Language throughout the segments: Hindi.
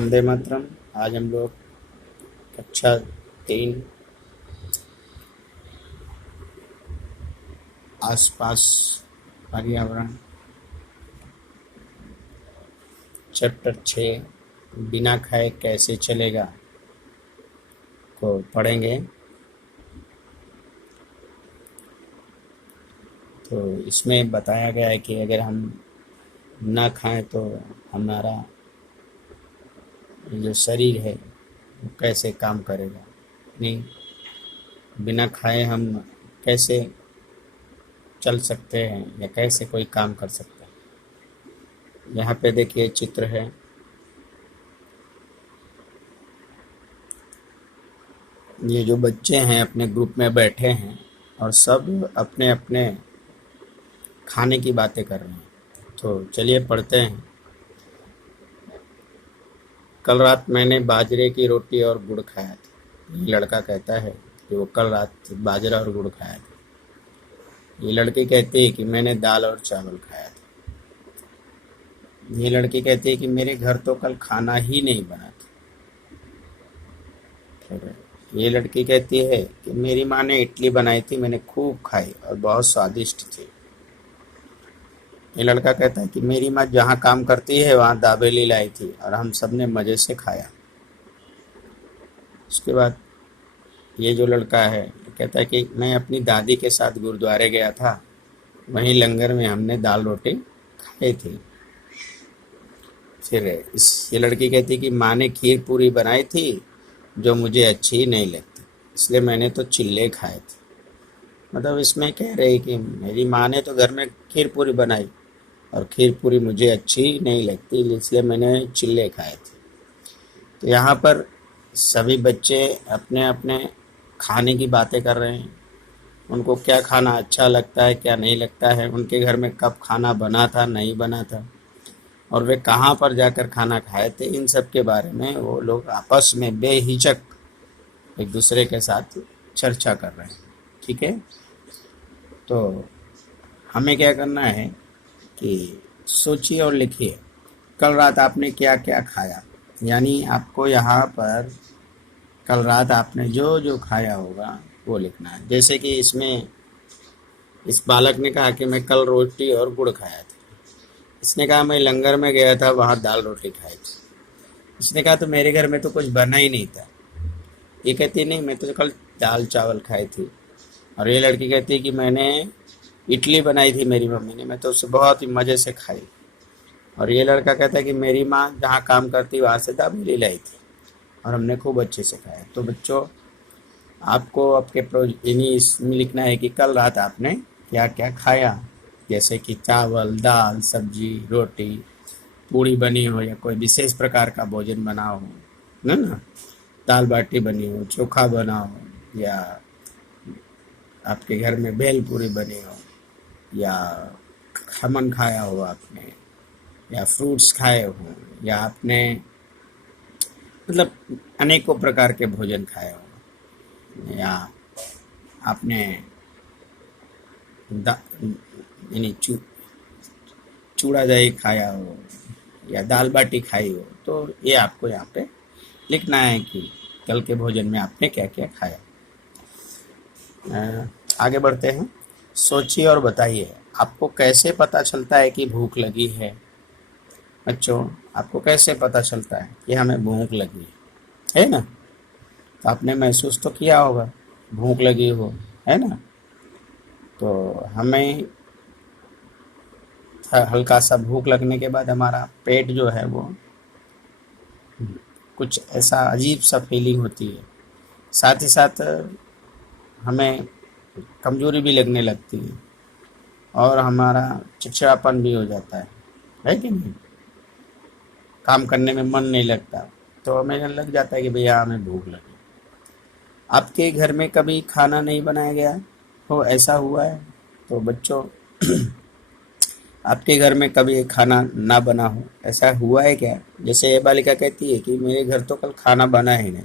वंदे मातरम। आज हम लोग कक्षा 3 आसपास पर्यावरण चैप्टर 6 बिना खाए कैसे चलेगा को पढ़ेंगे। तो इसमें बताया गया है कि अगर हम ना खाएं तो हमारा जो शरीर है वो कैसे काम करेगा। नहीं, बिना खाए हम कैसे चल सकते हैं या कैसे कोई काम कर सकते हैं। यहाँ पे देखिए चित्र है। ये जो बच्चे हैं अपने ग्रुप में बैठे हैं और सब अपने अपने खाने की बातें कर रहे हैं। तो चलिए पढ़ते हैं। कल रात मैंने बाजरे की रोटी और गुड़ खाया था। ये लड़का कहता है कि वो कल रात बाजरा और गुड़ खाया था। ये लड़की कहती है कि मैंने दाल और चावल खाया था। ये लड़की कहती है कि मेरे घर तो कल खाना ही नहीं बना था। फिर ये लड़की कहती है कि मेरी माँ ने इडली बनाई थी, मैंने खूब खाई और बहुत स्वादिष्ट थी। ये लड़का कहता है कि मेरी माँ जहाँ काम करती है वहाँ दाबेली लाई थी और हम सब ने मज़े से खाया। उसके बाद ये जो लड़का है कहता है कि मैं अपनी दादी के साथ गुरुद्वारे गया था, वहीं लंगर में हमने दाल रोटी खाई थी। फिर ये लड़की कहती कि माँ ने खीर पूरी बनाई थी जो मुझे अच्छी नहीं लगती, इसलिए मैंने तो चिल्ले खाए थे। मतलब इसमें कह रहे कि मेरी माँ ने तो घर में खीर पूरी बनाई और खीर पूरी मुझे अच्छी नहीं लगती, इसलिए मैंने चिल्ले खाए थे। तो यहाँ पर सभी बच्चे अपने अपने खाने की बातें कर रहे हैं। उनको क्या खाना अच्छा लगता है, क्या नहीं लगता है, उनके घर में कब खाना बना था, नहीं बना था, और वे कहाँ पर जाकर खाना खाए थे, इन सब के बारे में वो लोग आपस में बेहिचक एक दूसरे के साथ चर्चा कर रहे हैं। ठीक है, तो हमें क्या करना है कि सोचिए और लिखिए कल रात आपने क्या क्या खाया। यानी आपको यहाँ पर कल रात आपने जो जो खाया होगा वो लिखना है। जैसे कि इसमें इस बालक ने कहा कि मैं कल रोटी और गुड़ खाया था। इसने कहा मैं लंगर में गया था, वहाँ दाल रोटी खाई थी। इसने कहा तो मेरे घर में तो कुछ बना ही नहीं था। ये कहती नहीं, मैं तो कल दाल चावल खाई थी। और ये लड़की कहती है कि मैंने इडली बनाई थी मेरी मम्मी ने, मैं तो उससे बहुत ही मज़े से खाई। और ये लड़का कहता है कि मेरी माँ जहाँ काम करती वहाँ से दाबेली लाई थी और हमने खूब अच्छे से खाया। तो बच्चों, आपको आपके इन्हीं इसमें लिखना है कि कल रात आपने क्या क्या खाया। जैसे कि चावल, दाल, सब्जी, रोटी, पूड़ी बनी हो या कोई विशेष प्रकार का भोजन बना हो, है ना, दाल बाटी बनी हो, चोखा बना हो, या आपके घर में भेल पूरी बनी हो, या खमन खाया हो आपने, या फ्रूट्स खाए हो, या आपने मतलब अनेकों प्रकार के भोजन खाए हो, या आपने यानी चूड़ा दही खाया हो या दाल बाटी खाई हो। तो ये आपको यहाँ पे लिखना है कि कल के भोजन में आपने क्या क्या खाया। आगे बढ़ते हैं। सोचिए और बताइए आपको कैसे पता चलता है कि भूख लगी है। बच्चों, आपको कैसे पता चलता है कि हमें भूख लगी है ना? तो आपने महसूस तो किया होगा भूख लगी हो, है ना? तो हमें हल्का सा भूख लगने के बाद हमारा पेट जो है वो कुछ ऐसा अजीब सा फीलिंग होती है। साथ ही साथ हमें कमजोरी भी लगने लगती है और हमारा चिड़चिड़ापन भी हो जाता है कि नहीं? काम करने में मन नहीं लगता। तो हमें लग जाता है कि भैया हमें भूख लगी। आपके घर में कभी खाना नहीं बनाया गया हो, ऐसा हुआ है? तो बच्चों, आपके घर में कभी खाना ना बना हो, ऐसा हुआ है क्या? जैसे ये बालिका कहती है कि मेरे घर तो कल खाना बना ही नहीं।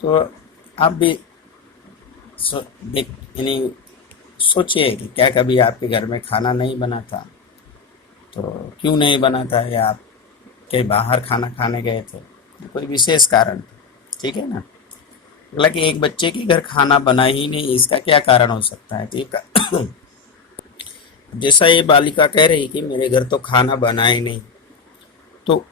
तो आप भी देख यानी सोचिए कि क्या कभी आपके घर में खाना नहीं बना था? तो क्यों नहीं बना था, या आप कहीं बाहर खाना खाने गए थे, कोई विशेष कारण, ठीक है ना। हालांकि एक बच्चे के घर खाना बना ही नहीं, इसका क्या कारण हो सकता है? तो जैसा ये बालिका कह रही कि मेरे घर तो खाना बना ही नहीं, तो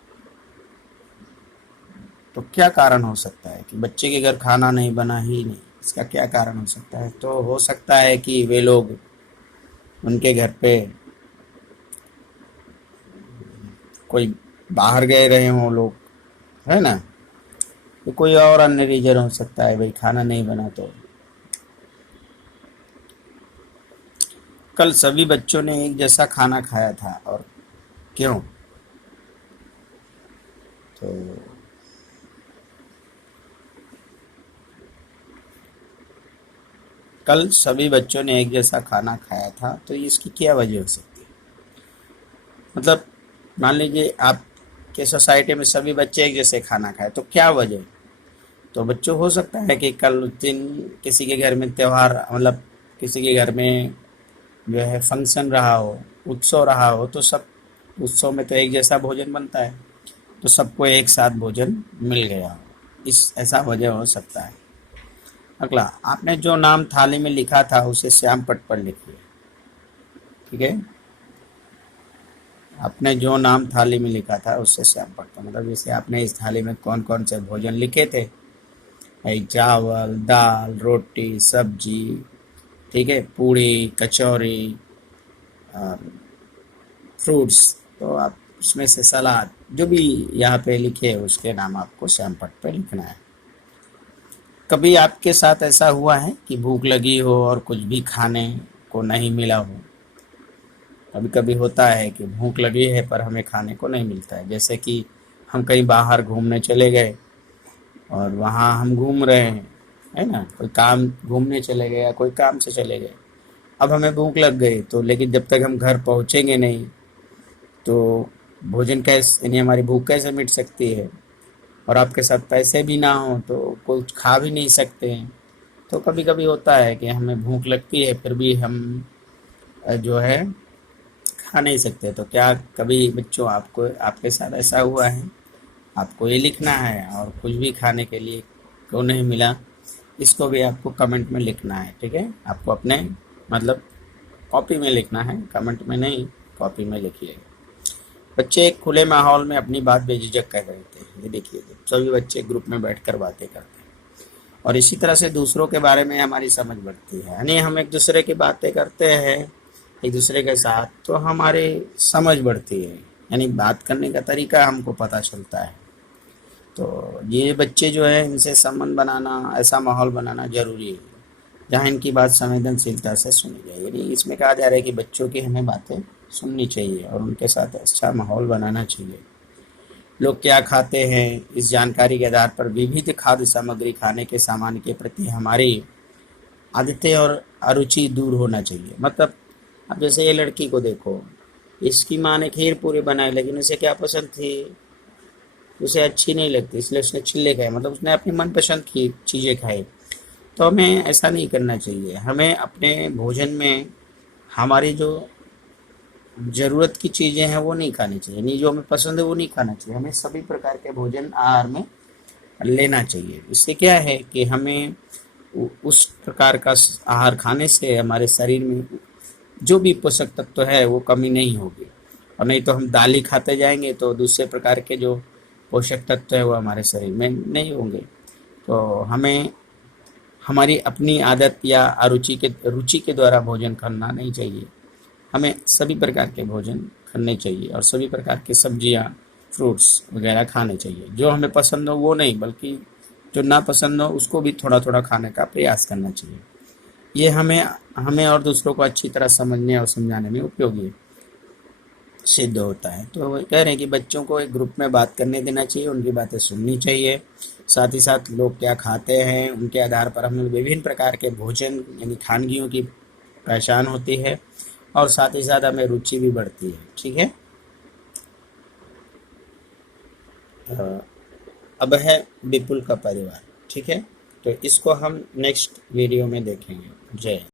क्या कारण हो सकता है कि बच्चे के घर खाना नहीं बना ही नहीं? इसका क्या कारण हो सकता है? तो हो सकता है कि वे लोग, उनके घर पे कोई बाहर गए रहे हों लोग, है ना। तो कोई और अन्य रीजन हो सकता है, भाई खाना नहीं बना। तो कल सभी बच्चों ने एक जैसा खाना खाया था, और क्यों? तो कल सभी बच्चों ने एक जैसा खाना खाया था, तो इसकी क्या वजह हो सकती है? मतलब मान लीजिए आपके सोसाइटी में सभी बच्चे एक जैसे खाना खाए, तो क्या वजह है? तो बच्चों, हो सकता है कि कल उस दिन किसी के घर में त्योहार, मतलब किसी के घर में जो है फंक्शन रहा हो, उत्सव रहा हो, तो सब उत्सव में तो एक जैसा भोजन बनता है, तो सबको एक साथ भोजन मिल गया हो, इस ऐसा वजह हो सकता है। अगला, आपने जो नाम थाली में लिखा था उसे श्याम पट पर लिखिए, ठीक है। आपने जो नाम थाली में लिखा था उससे श्याम पट पर, मतलब जैसे आपने इस थाली में कौन कौन से भोजन लिखे थे, भाई चावल, दाल, रोटी, सब्जी, ठीक है, पूड़ी, कचौरी, फ्रूट्स, तो आप उसमें से सलाद, जो भी यहाँ पे लिखे है उसके नाम आपको श्याम पट पे लिखना है। कभी आपके साथ ऐसा हुआ है कि भूख लगी हो और कुछ भी खाने को नहीं मिला हो? कभी कभी होता है कि भूख लगी है पर हमें खाने को नहीं मिलता है, जैसे कि हम कहीं बाहर घूमने चले गए और वहाँ हम घूम रहे हैं, है ना, कोई काम, घूमने चले गए या कोई काम से चले गए, अब हमें भूख लग गई, तो लेकिन जब तक हम घर पहुँचेंगे नहीं, तो भोजन कैसे, यानी हमारी भूख कैसे मिट सकती है? और आपके साथ पैसे भी ना हो तो कुछ खा भी नहीं सकते हैं। तो कभी कभी होता है कि हमें भूख लगती है फिर भी हम जो है खा नहीं सकते। तो क्या कभी बच्चों आपको, आपके साथ ऐसा हुआ है? आपको ये लिखना है, और कुछ भी खाने के लिए क्यों नहीं मिला, इसको भी आपको कमेंट में लिखना है, ठीक है। आपको अपने, मतलब कॉपी में लिखना है, कमेंट में नहीं, कॉपी में लिखिए। बच्चे एक खुले माहौल में अपनी बात बेझिझक कह रहे थे, ये देखिए, जब सभी बच्चे ग्रुप में बैठकर बातें करते हैं और इसी तरह से दूसरों के बारे में हमारी समझ बढ़ती है, यानी हम एक दूसरे की बातें करते हैं एक दूसरे के साथ, तो हमारी समझ बढ़ती है, यानी बात करने का तरीका हमको पता चलता है। तो ये बच्चे जो है, इनसे संबंध बनाना, ऐसा माहौल बनाना जरूरी है जहाँ इनकी बात संवेदनशीलता से सुनी जाए, यानी इसमें कहा जा रहा है कि बच्चों की हमें बातें सुननी चाहिए और उनके साथ अच्छा माहौल बनाना चाहिए। लोग क्या खाते हैं, इस जानकारी के आधार पर विविध खाद्य सामग्री खाने के सामान के प्रति हमारी आदतें और अरुचि दूर होना चाहिए। मतलब अब जैसे ये लड़की को देखो, इसकी माँ ने खीर पूरी बनाई, लेकिन उसे क्या पसंद थी, उसे अच्छी नहीं लगती, इसलिए उसने चिल्ले खाए, मतलब उसने अपनी मनपसंद की चीज़ें खाई। तो हमें ऐसा नहीं करना चाहिए, हमें अपने भोजन में हमारी जो ज़रूरत की चीज़ें हैं वो नहीं खानी चाहिए, नहीं, जो हमें पसंद है वो नहीं खाना चाहिए, हमें सभी प्रकार के भोजन आहार में लेना चाहिए। इससे क्या है कि हमें उस प्रकार का आहार खाने से हमारे शरीर में जो भी पोषक तत्व है वो कमी नहीं होगी, और नहीं तो हम दाल ही खाते जाएंगे तो दूसरे प्रकार के जो पोषक तत्व है वो हमारे शरीर में नहीं होंगे। तो हमें हमारी अपनी आदत या अरुचि के, रुचि के द्वारा भोजन करना नहीं चाहिए, हमें सभी प्रकार के भोजन करने चाहिए और सभी प्रकार की सब्जियां, फ्रूट्स वगैरह खाने चाहिए। जो हमें पसंद हो वो नहीं, बल्कि जो ना पसंद हो उसको भी थोड़ा थोड़ा खाने का प्रयास करना चाहिए। ये हमें हमें और दूसरों को अच्छी तरह समझने और समझाने में उपयोगी सिद्ध होता है। तो वो कह रहे हैं कि बच्चों को एक ग्रुप में बात करने देना चाहिए, उनकी बातें सुननी चाहिए, साथ ही साथ लोग क्या खाते हैं उनके आधार पर हमें विभिन्न प्रकार के भोजन, यानी खानगियों की पहचान होती है, और साथ ही साथ हमें रुचि भी बढ़ती है, ठीक है। अ, अब है विपुल का परिवार, ठीक है। तो इसको हम नेक्स्ट वीडियो में देखेंगे। जय हिंद।